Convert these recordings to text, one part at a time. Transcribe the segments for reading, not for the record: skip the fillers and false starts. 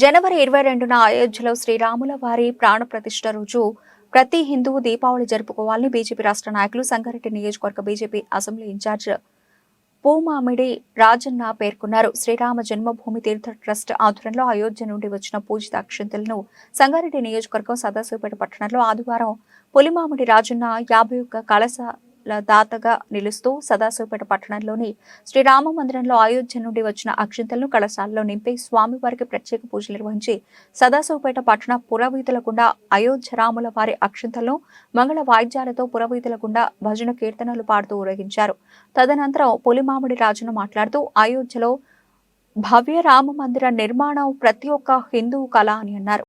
జనవరి 22న అయోధ్యలో శ్రీరాముల వారి ప్రాణప్రతిష్ఠ రోజు ప్రతి హిందువు దీపావళి జరుపుకోవాలని బీజేపీ రాష్ట్ర నాయకులు సంగారెడ్డి నియోజకవర్గ బీజేపీ అసెంబ్లీ ఇన్ఛార్జ్ పూమామిడి రాజన్న పేర్కొన్నారు. శ్రీరామ జన్మభూమి తీర్థ ట్రస్ట్ ఆధ్వర్యంలో అయోధ్య నుండి వచ్చిన పూజిత అక్షంతలను సంగారెడ్డి నియోజకవర్గం సదాశివపేట పట్టణంలో ఆదివారం పులిమామిడి రాజన్న 51 కలశ దాతగా నిలుస్తూ సదాశివపేట పట్టణంలోని శ్రీరామ మందిరంలో అయోధ్య నుండి వచ్చిన అక్షింతలను కళశాలలో నింపి స్వామివారికి ప్రత్యేక పూజలు నిర్వహించి సదాశివపేట పట్టణ పురవీధుల గుండా అయోధ్య రాముల వారి అక్షింతలను మంగళ వాయిద్యాలతో పురవీధుల గుండా భజన కీర్తనలు పాడుతూ ఊరేగించారు. తదనంతరం పులిమామిడి రాజును మాట్లాడుతూ అయోధ్యలో భవ్య రామ మందిర నిర్మాణం ప్రతి ఒక్క హిందువు కళ అని అన్నారు.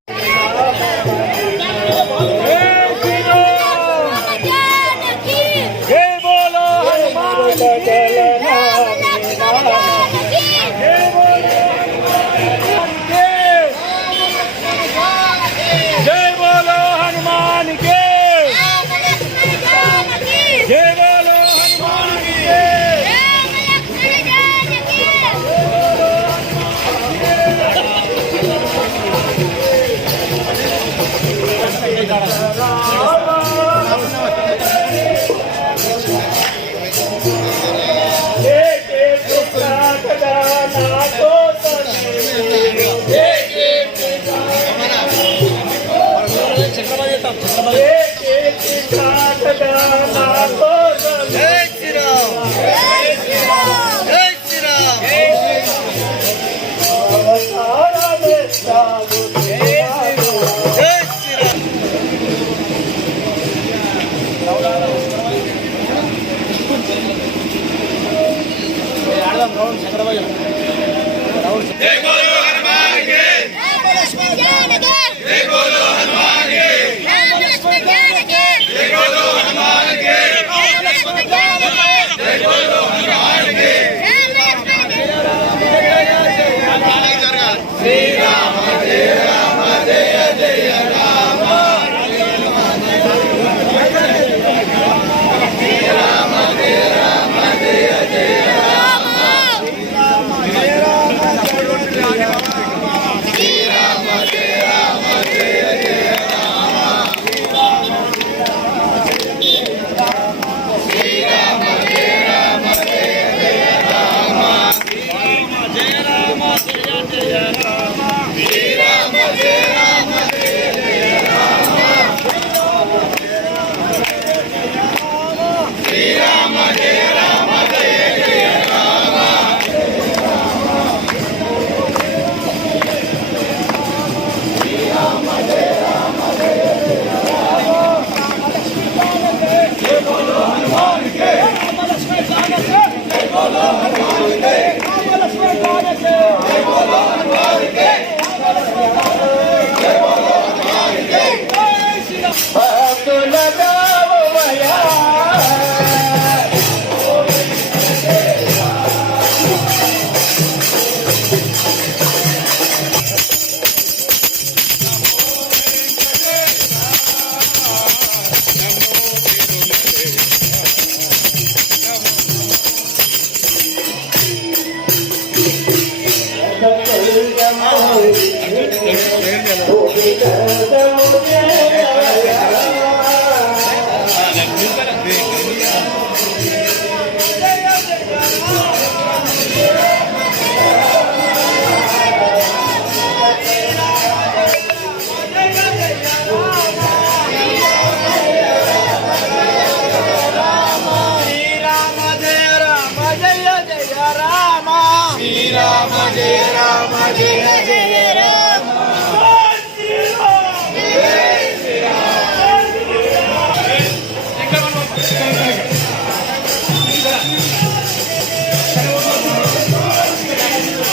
Rama Jaya Rama Jaya Jaya